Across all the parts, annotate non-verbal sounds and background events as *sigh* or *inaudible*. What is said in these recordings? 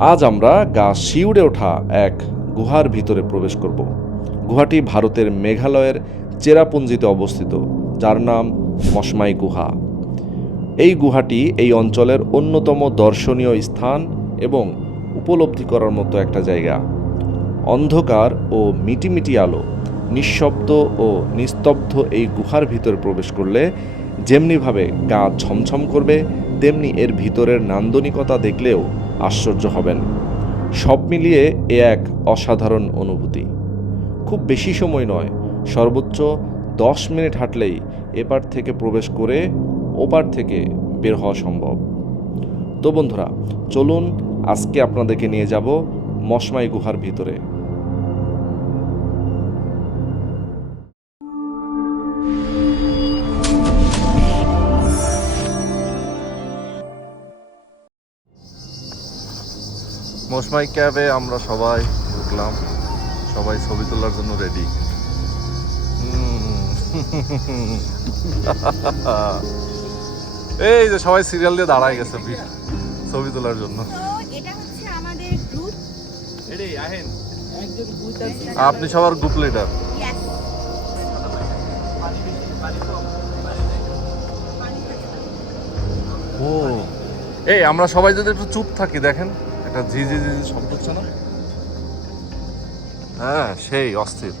আজ আমরা গা শিউড়ে ওঠা এক গুহার ভিতরে প্রবেশ করব। গুহাটি ভারতের মেঘালয়ের চেরাপুঞ্জিতে অবস্থিত, যার নাম মশমাই গুহা। এই গুহাটি এই অঞ্চলের অন্যতম দর্শনীয় স্থান এবং উপলব্ধি করার মতো একটা জায়গা। অন্ধকার ও মিটিমিটি আলো, নিঃশব্দ ও নিস্তব্ধ এই গুহার ভিতরে প্রবেশ করলে যেমনিভাবে গা ছমছম করবে, তেমনি এর ভিতরের নান্দনিকতা দেখলেও আশ্চর্য হবেন। সব মিলিয়ে এ এক অসাধারণ অনুভূতি। খুব বেশি সময় নয়, সর্বোচ্চ দশ মিনিট হাঁটলেই এপার থেকে প্রবেশ করে ওপার থেকে বের হওয়া সম্ভব। তো বন্ধুরা, চলুন আজকে আপনাদেরকে নিয়ে যাব মশমাই গুহার ভিতরে। মশমাই ক্যাবে আমরা সবাই ঢুকলাম। সবাই ছবি তোলার জন্য রেডি এই যে সবাই সিরিয়াল দিয়ে দাঁড়ায় গেছে ছবি তোলার জন্য। তো এটা হচ্ছে আমাদের গ্রুপ আপনি সবার গ্রুপ লিডার ও। এই আমরা সবাই যদি একটু চুপ থাকি দেখেন। একটা ঝি ঝি ঝি শব্দ হচ্ছে না? হ্যাঁ সেই অস্থির।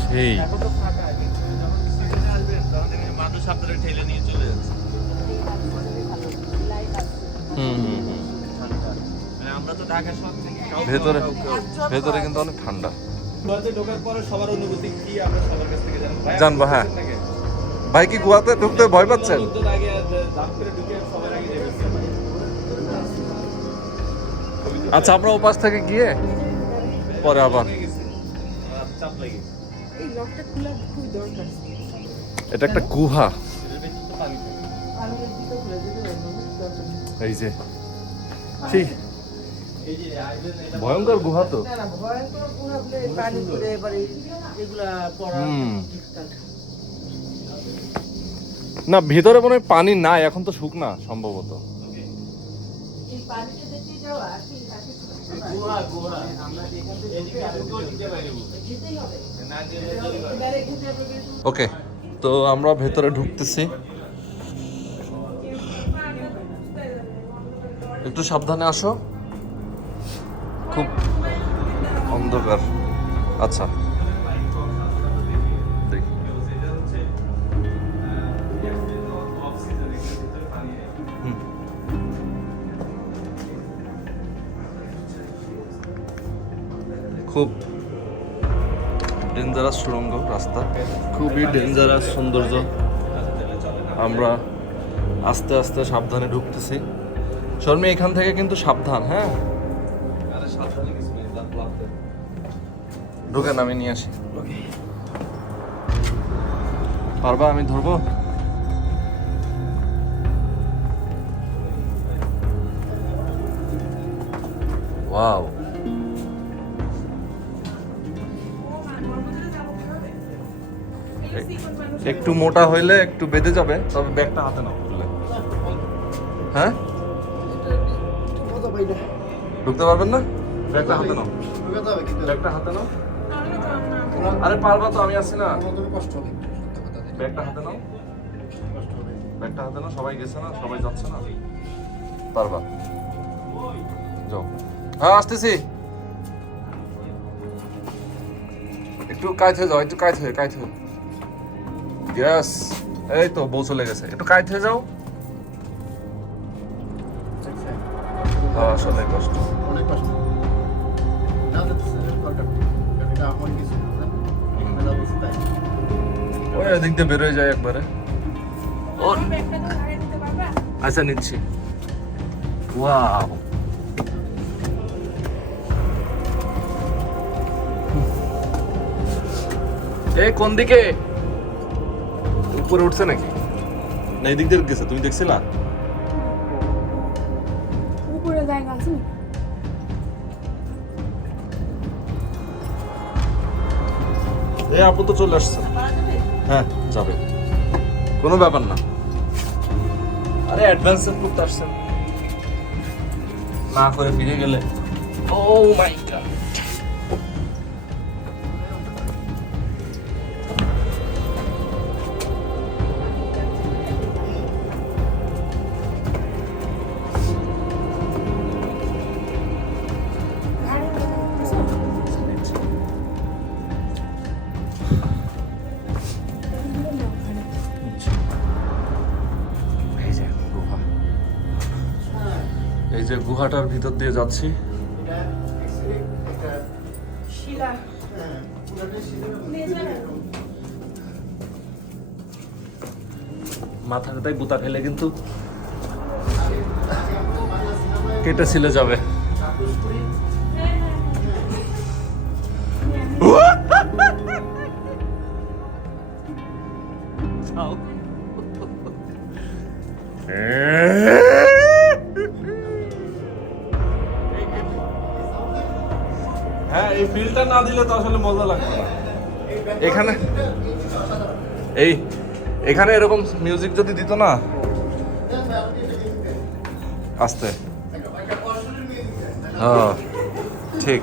সেই। ভেতরে ভেতরে কিন্তু অনেক ঠান্ডা। ঢোকার পরে সবার অনুভূতি কি? আমরা সবার কাছ থেকে জানব হ্যাঁ। ভাই কি গুহাতে ঢুকতে ভয় পাচ্ছেন। আচ্ছা আমরা ওপাশ থেকে গিয়ে পরে আবার এটা একটা গুহা। এই যে ঠিক ভয়ঙ্কর গুহা তো ভয়ঙ্কর এবারে এগুলা পড়া। না, ভেতরে মনে পানি নাই, এখন তো শুকনা, সম্ভবত। ওকে তো আমরা ভেতরে ঢুকতেছি। একটু সাবধানে আসো। খুব অন্ধকার। আচ্ছা। খুব ডেঞ্জারাস সুড়ঙ্গ রাস্তা। খুবই ডেঞ্জারাস সৌন্দর্য। আমরা আস্তে আস্তে সাবধানে ঢুকতেছি। শর্মি এখান থেকে কিন্তু সাবধান হ্যাঁ? ঢুকেন আমি নিয়ে আসি। পারবা আমি ধরবো? ওয়াও। একটু মোটা হইলে একটু বেঁধে যাবে, তবে ব্যাগটা হাতে নাও। খুললে হ্যাঁ? ঢুকতে পারবেন না? ব্যাগটা হাতে নাও। ব্যাগটা হাতে নাও। আরে পারবা তো, আমি আছি না। ব্যাগটা হাতে নাও। ব্যাগটা হাতে নাও, সবাই গেছে না, সবাই যাচ্ছে না। পারবা। যাও। হ্যাঁ আসতেছি। একটু কাইত হয়ে যাও, একটু কাইত হয়ে কাইত হয়ে। ইয়েস এই তো বউ চলে গেছে। একটু কাইত হয়ে যাও। হ্যাঁ আসলে কষ্ট। অনেক কষ্ট। না যাচ্ছে দরকার। নেই কারণ এটা আমার কিছু না এখানে যা বলছি তাই। ওই এদিক দিয়ে বেরোয় যায় একবারে। আচ্ছা নিচ্ছি। ওয়াও। এই কোন দিকে? উপরে উঠছে নাকি? না এই দিক দিয়ে গেছে তুমি দেখছিলা? উপরে জায়গা আছে এই আপু তো চলে আসছে। হ্যাঁ যাবে। কোনো ব্যাপার না। আরে অ্যাডভান্স করতে আসছেন না করে ফিরে গেলে। ও মাই গড গুহাটার ভিতর দিয়ে যাচ্ছি। মাথা ব্যথায় বুতা খেলে কিন্তু কেটে ছিলে যাবে। না দিলে তো আসলে মজা লাগবে না। এখানে এই, এখানে এরকম মিউজিক যদি দিত না? আস্তে। হ্যাঁ ঠিক।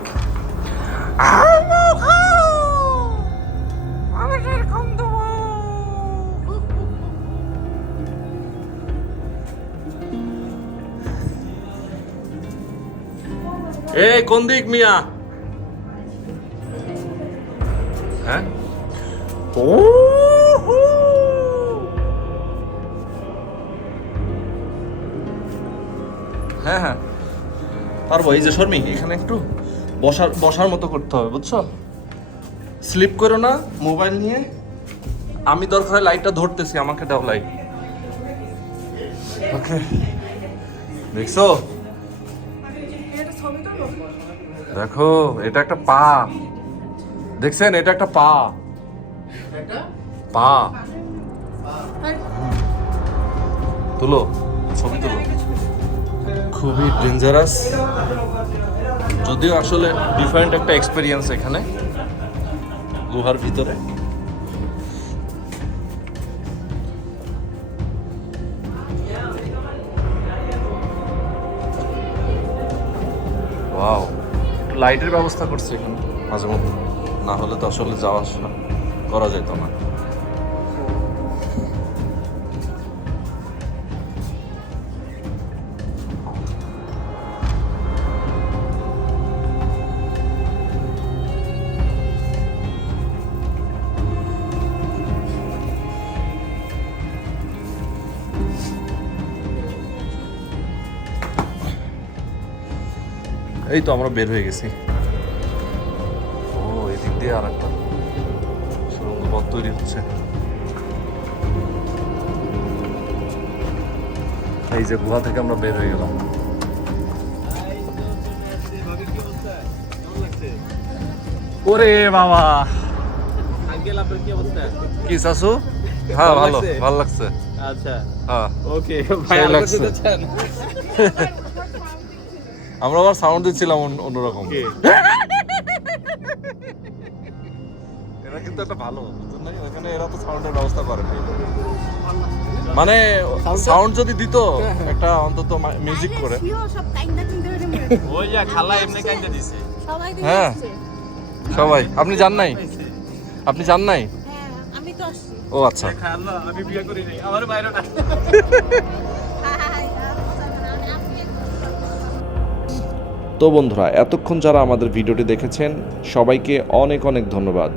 এই, কোন দিক মিয়া? হ্যাঁ হ্যাঁ। পারব। এই যে শর্মি, এখানে একটু বসার বসার মতো করতে হবে, বুঝছ? স্লিপ করো না, মোবাইল নিয়ে। আমি দরকার লাইটটা ধরতেছি, আমাকে দাও লাইট ওকে। দেখছ? দেখো, এটা একটা পা। দেখছেন? এটা একটা পা। পা। তুলো ছবি তুলো। খুবই ডেঞ্জারাস যদিও আসলে ডিফারেন্ট একটা এক্সপিরিয়েন্স এখানে গুহার ভিতরে। ওয়াও লাইটের ব্যবস্থা করছে এখানে মাঝে মধ্যে। না হলে তো আসলে যাওয়া আসা করা যেত না এই তো আমরা বের হয়ে গেছি। ও এদিক দিয়ে আর একটা পথ তৈরি হচ্ছে। এই যে গুহা থেকে আমরা বের হয়ে গেলাম। ওরে বাবা। কি শাশু হ্যাঁ ভালো ভালো লাগছে? আচ্ছা। হ্যাঁ। ওকে লাগছে। *laughs* আমরা আবার সাউন্ড দিচ্ছিলাম অন্যরকম? এরা কিন্তু একটা ভালো। বুঝছেন না এরা তো সাউন্ডের ব্যবস্থা করে। না মানে সাউন্ড যদি দিত একটা অন্তত মিউজিক করে। সব কাইন্দা চিন্তা করে ওই যা খালা এমনি কাইন্দা দিছে। হ্যাঁ। সবাই। আপনি জান নাই? আপনি জান নাই? হ্যাঁ আমি তো আসছি। ও আচ্ছা। আমি বিয়ে করি নাই। আমার বাইরে তো বন্ধুরা এতক্ষণ যারা আমাদের ভিডিওটি দেখেছেন সবাইকে অনেক অনেক ধন্যবাদ।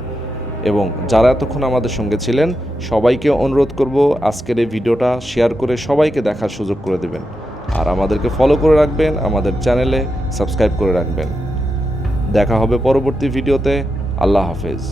এবং যারা এতক্ষণ আমাদের সঙ্গে ছিলেন, সবাইকে অনুরোধ করব আজকের এই ভিডিওটা শেয়ার করে সবাইকে দেখার সুযোগ করে দেবেন। আর আমাদেরকে ফলো করে রাখবেন, আমাদের চ্যানেলে সাবস্ক্রাইব করে রাখবেন। দেখা হবে পরবর্তী ভিডিওতে, আল্লাহ হাফেজ।